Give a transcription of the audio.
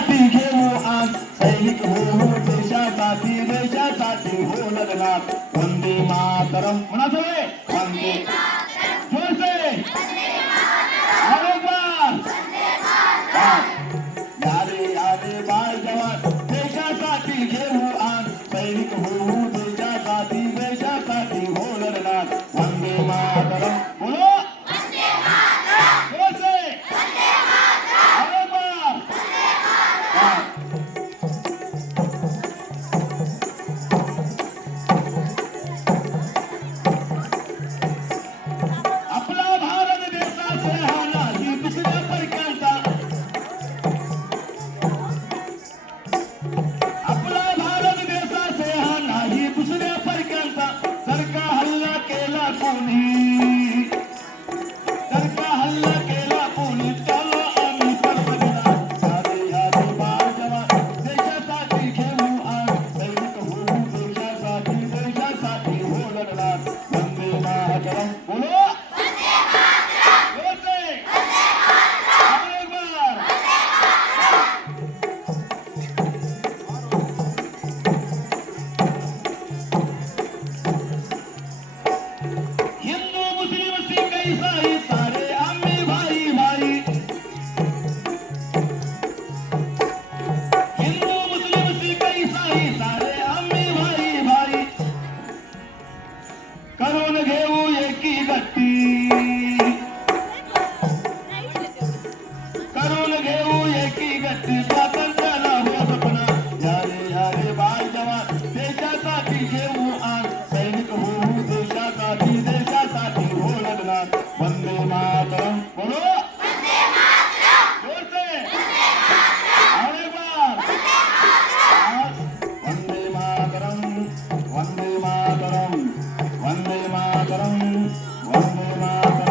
देशासाठी घेऊ आज सैनिक हो देशासाठी देशासाठी हो लढणार वंदे मातरम म्हणाचं आहे वंदे जोरसे यारे यारे बाळ जवान देशासाठी घेऊ आज सैनिक हो देशासाठी देशासाठी हो लढणार वंदे मातरम बोलो जोरसे आपला भारत देशाचा हा नाही दुसऱ्या परक्यांचा आपला भारत देशाचा हा नाही दुसऱ्या परक्यांचा जर का हल्ला केला कोणी जर का हल्ला केला कोणी त्याला आम्ही परवडणार यारे यारे बाळ जवान देशासाठी घेऊ आज सैनिक हो देशासाठी देशासाठी हो लढणार वंदे मातरम बोलो हिंदू मुस्लिम सिख ईसाई सारे आम्ही भाई भाई हिंदू मुस्लिम सिख ईसाई सारे आम्ही भाई भाई करून घेऊ एकी गट्टी करून घेऊ एकी गट्टी स्वातंत्र्याला हो सपना यारे यारे बाळ जवान देशासाठी घेऊ आज सैनिक हो देशासाठी देशासाठी हो लढणार वंदे मातरम बोलो जोरसे अरे बाळ वंदे मातरम वंदे मातरम वंदे मातरम वंदे मातरम